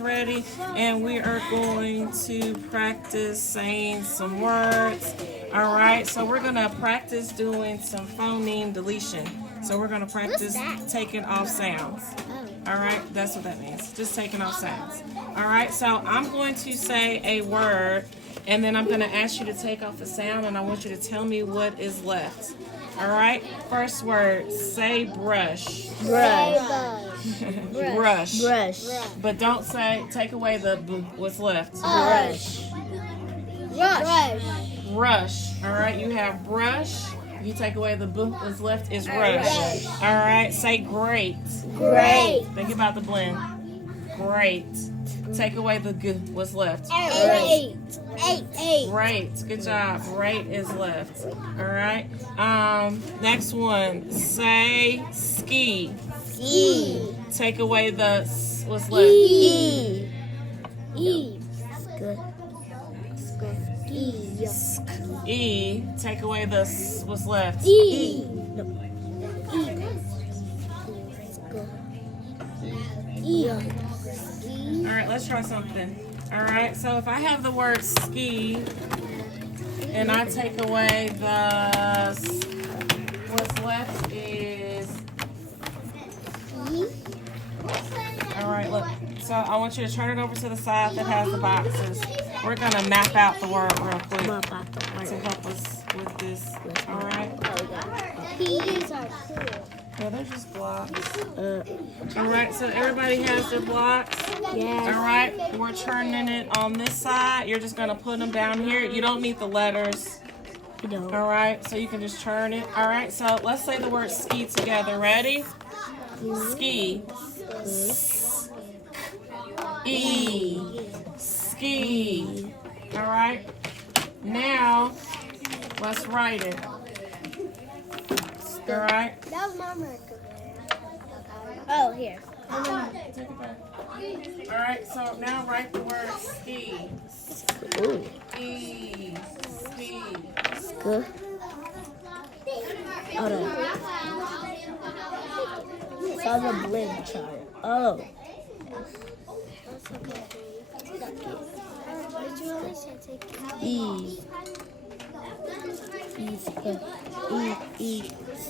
is ready, and we are going to practice saying some words. All right, so we're going to practice doing some phoneme deletion. So we're going to practice taking off sounds. All right, that's what that means. Just taking off sounds. All right, so I'm going to say a word, and then I'm going to ask you to take off the sound, and I want you to tell me what is left. All right, first word, say brush. Brush. Brush. But don't say, take away the what's left. Brush. Rush. All right, you have brush. You take away the what's left is rush. All right, say great. Great. Think about the blend. Great. Take away the what's left. Eight. Great. Good job. Great is left. All right. Next one. Say ski. E. Take away the what's left. E. Take away the what's left. All right, let's try something. All right, so if I have the word ski and I take away the what's left is. All right, look. So I want you to turn it over to the side that has the boxes. We're gonna map out the word real quick to help us with this. All right. Yeah, they're just blocks. All right, so everybody has their blocks. Yes. All right, we're turning it on this side. You're just gonna put them down here. You don't need the letters. All right, so you can just turn it. All right, so let's say the word ski together. Ready? Ski. E. Ski. All right. Now, let's write it. All right. That was my marker. Oh, here. Take it back. All right. So now write the word ski. E. Ski. Good. Hold on. Saw the blend chart. Oh. E.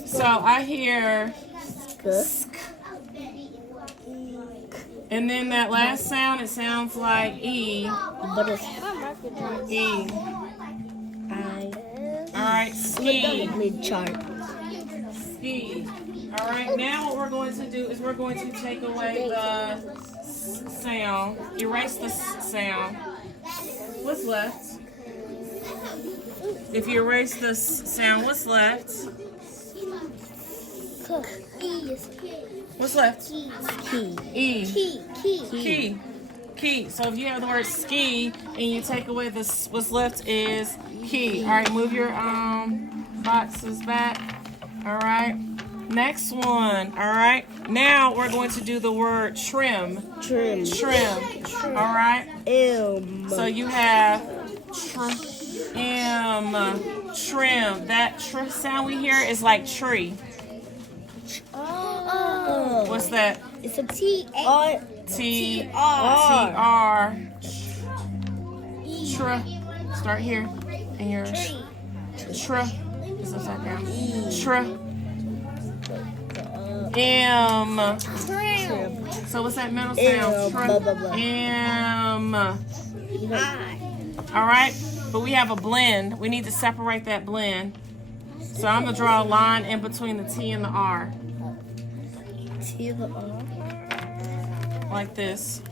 So I hear sk. And then that last sound, it sounds like E. But it's E. I. All right, ski. Blend chart. Ski. All right, now what we're going to do is we're going to take away the sound, erase the sound. What's left? If you erase the sound, what's left? What's left? Key. E. Key. So if you have the word ski and you take away this, what's left is key. All right, move your boxes back. All right. Next one. All right. Now we're going to do the word trim. Trim. All right. So you have trim. That sound we hear is like tree. Oh. What's that? It's a T-R. T-R. Start here. And your It's upside down. M. So what's that middle sound? M. All right, but we have a blend. We need to separate that blend. So I'm gonna draw a line in between the T and the R. T and the R. Like this.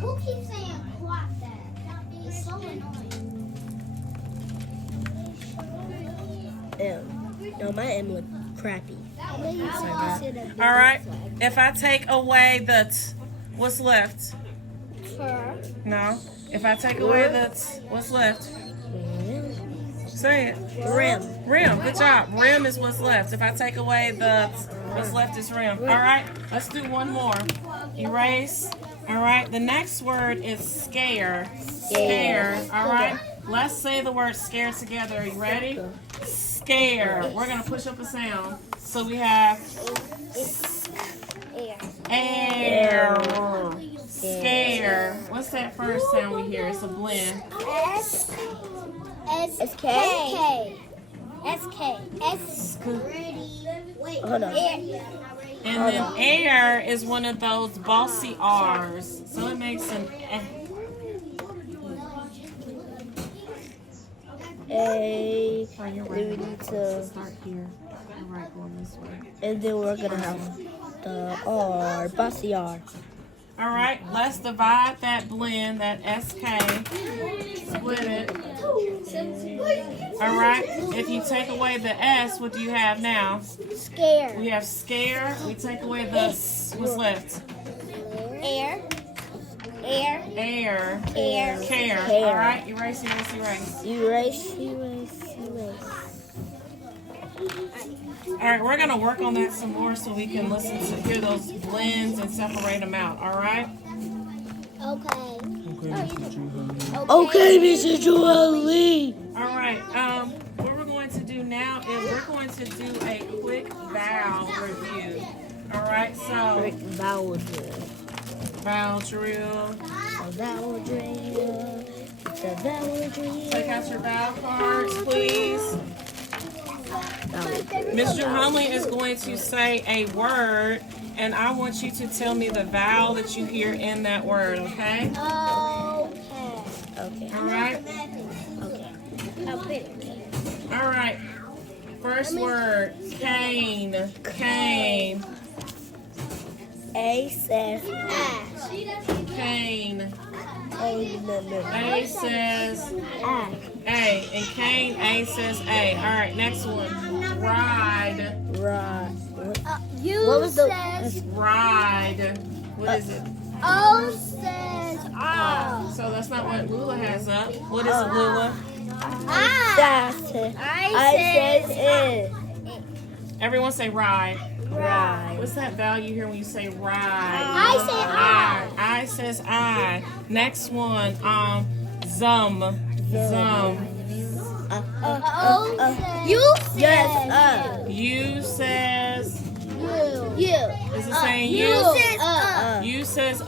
Who keeps saying clock that? It's so annoying. No, my M looked crappy. All right. If I take away the what's left? No. If I take away the what's left? Say it. Rim. Good job. Rim is what's left. If I take away the what's left is rim. All right. Let's do one more. Erase. All right. The next word is scare. Scare. All right. Let's say the word scare together. Are you ready? Scare. We're going to push up a sound. So we have air. Scare. What's that first sound we hear? It's a blend. S-K. Hold on. And then air is one of those bossy R's. So it makes an A. Are you Then we ready? need to, Start here. All right, going this way. and then we're gonna have the R, bossy R. All right, let's divide that blend, that SK. Split it. All right, if you take away the S, what do you have now? Scare. We have scare. We take away the S. What's left? Air. Air. Care. Care. Care. All right, erase, erase, erase. Erase. All right, we're gonna work on that some more so we can listen to hear those blends and separate them out. All right. Okay. Okay, Mr. Drew-Hundley. All right. What we're going to do now is we're going to do a quick vowel review. All right. So Vowel drill. vowel drill. A vowel drill. It's a vowel drill. Take out your vowel cards, please. Ms. Drew-Hundley is going to say a word, and I want you to tell me the vowel that you hear in that word. Okay. Okay. Okay. All right. Okay. I'll put it. All right. First word, cane. Cane. A says Cane. no. A says A. And cane, A says A. All right, next one. Ride. Right. U What was the- says Ride. What is it? O says Oh, so that's not what Lula has up. What is it, Lula? I. I says it. Everyone say ride. Right. What's that vowel you hear when you say ride? I say I. I says I. Next one, zum. Zum. O says U says Yes. You says, U. is it saying U you? says You says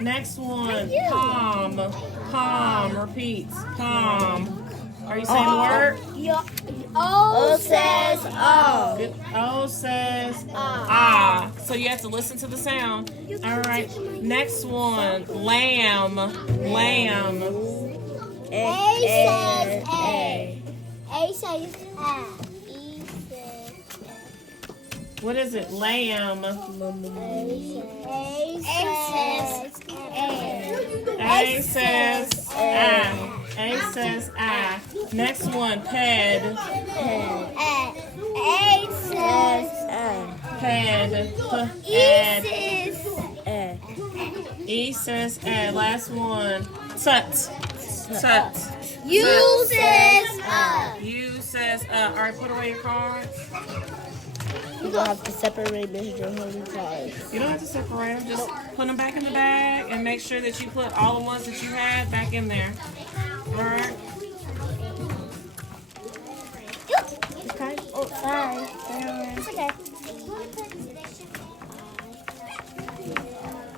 Next one, palm. Palm. Repeats. Palm. Are you saying the word? O says O. Good. O says ah. So you have to listen to the sound. All right. Next one, lamb. Lamb. A says A. A says A. E says What is it? Lamb. A says A. A says ah. A says ah. Next one, ped. A says Ped. E Ped. says E says ed. Last one, tut. Tut. U says U says all right, put away your cards. You're gonna have to separate Mr. Drew-Hundley cards. You don't have to separate them. Just put them back in the bag and make sure that you put all the ones that you had back in there. All right. Okay. Oh, sorry. It's okay.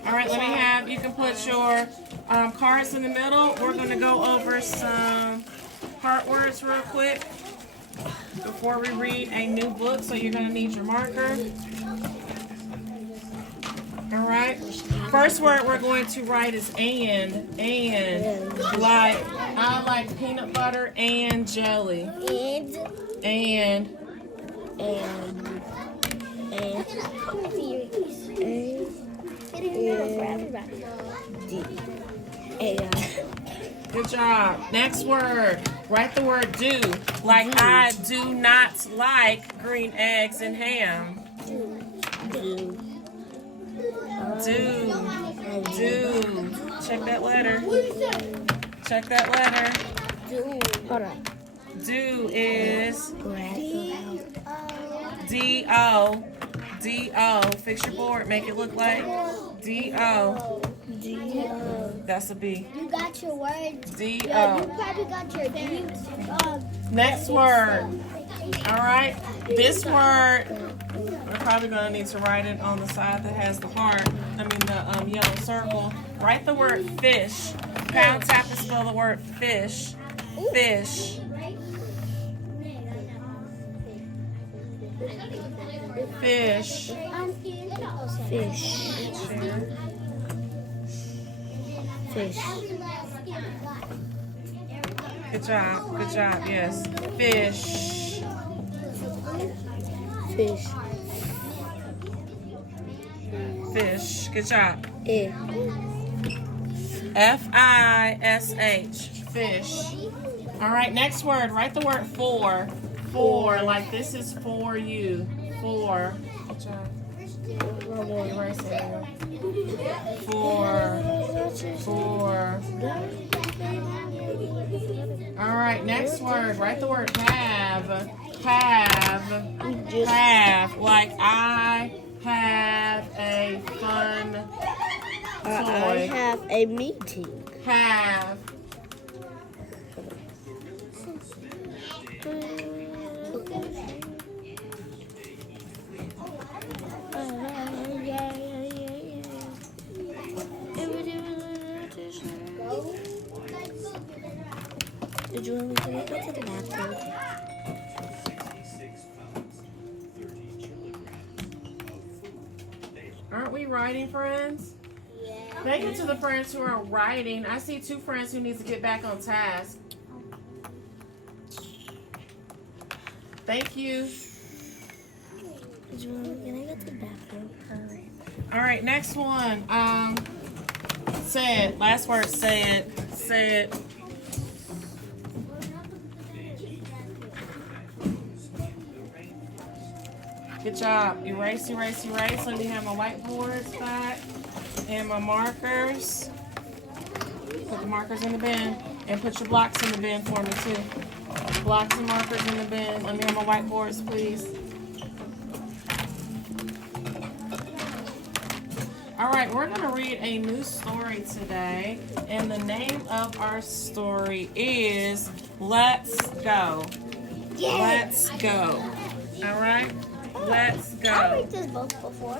All right, let me have, you can put your cards in the middle. We're going to go over some part words real quick before we read a new book. So you're going to need your marker. All right. First word we're going to write is and. Like, I like peanut butter and jelly. And. Good job. Next word. Write the word do. Like I do not like green eggs and ham. Do. Check that letter. Check that letter. Hold on. Do is D-O. D-O. Fix your board. Make it look like D-O. That's a B. You got your words. D-O. You probably got your D. Next word. All right. This word, we're probably going to need to write it on the side that has the heart. I mean the yellow circle. Write the word fish. Pound tap and spell the word fish. Fish. Fish. Fish. Fish. Good job. Good job. Yes. Fish. Fish. Fish. Good job. Eh. F-I-S-H. Fish. All right, next word. Write the word for. For. Like this is for you. For. Good job. Erase it. For. For. All right, next word. Write the word have. Have. Have. Like I have a fun I toy. have a meeting. Have. Did you want me to go to the bathroom? Aren't we writing, friends? Thank you to the friends who are writing. I see 2 friends who need to get back on task. Thank you. Did you want me to go to the bathroom? Hurry. All right, next one. Said. Last word. Said. Said. Good job. Erase, erase, erase. Let me have my whiteboards back and my markers. Put the markers in the bin and put your blocks in the bin for me too. Blocks and markers in the bin. Let me have my whiteboards, please. All right, we're going to read a new story today, and the name of our story is Let's Go. Yeah. Let's go. All right? Let's I go. read this book before.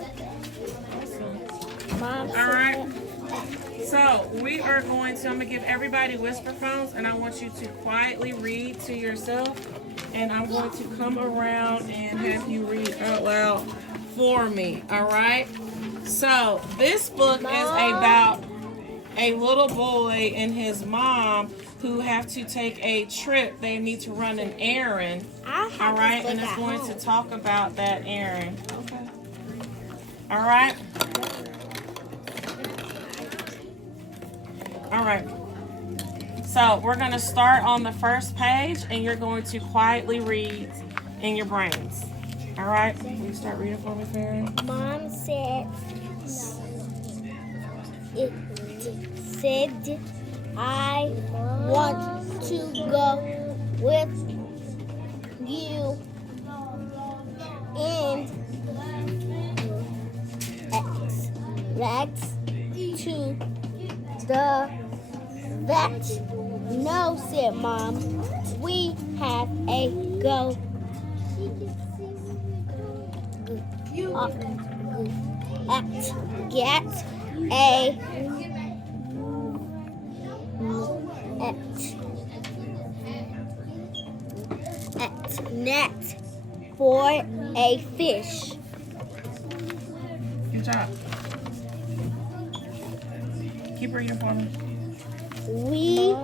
Mom. All right? So, we are going to, I'm going to give everybody whisper phones, and I want you to quietly read to yourself, and I'm going to come around and have you read out loud for me. All right? So, this book is about a little boy and his mom who have to take a trip. They need to run an errand. All right, and it's going to talk about that errand. Okay. All right. All right. So we're going to start on the first page, and you're going to quietly read in your brains. All right. Will you start reading for me, Farron? Mom said, it said, I want to go with you and Rex to the vet. No, said Mom. We have a go. Get a net for a fish. Good job. Keep reading for me. We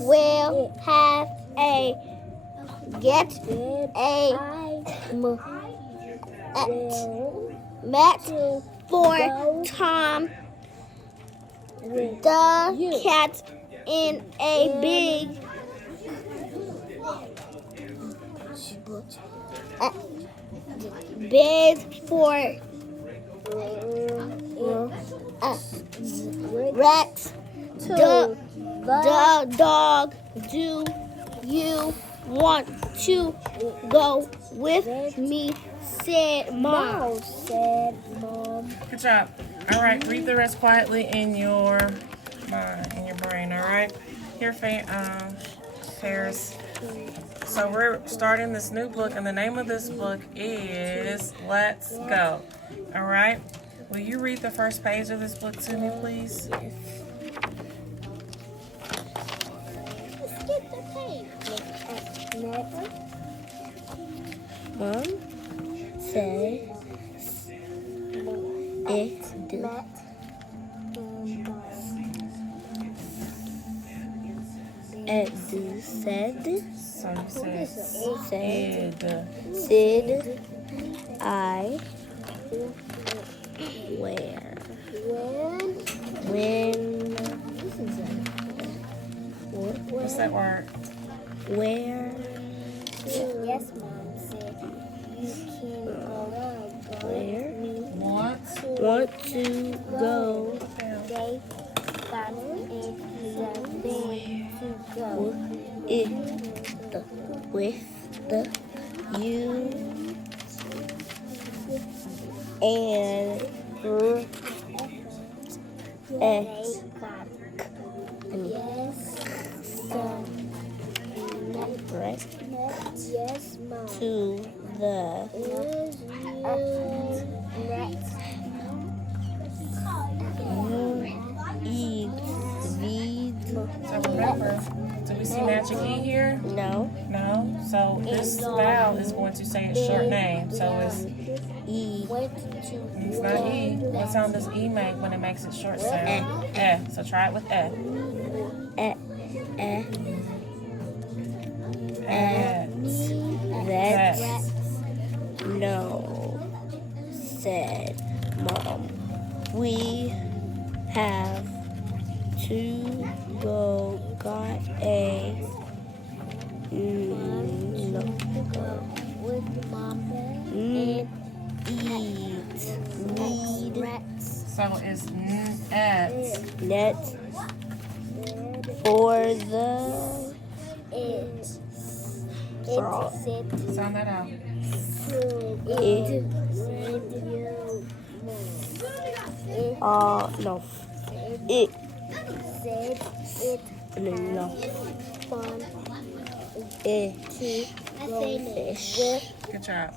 will have a get a met for Tom the cat in a big bed for Rex the dog. Do you want to go with me? Said Mom. Good job. All right, read the rest quietly in your mind, in your brain. All right. Here, Paris. So we're starting this new book, and the name of this book is Let's Go. All right. Will you read the first page of this book to me, please? Yes. Let's get the page. Mom said it So you said Sid I where when What's that word? where Yes, Mom said you can go. where Want want to go They got it to go. with the you and They got yes. So right yes, Mom. to the Next. eat So remember, do we see Magic E here? no No. So this vowel is going to say its short name. So it's Went not E. What sound does E make when it makes its short sound? Eh. So try it with eh. That's no, said Mom. We have to go. Got a no. with Mom Eat. and Need So it's et. net for the frog. Sound that out. No. It. Said it No. fun It. to go fish. Good job.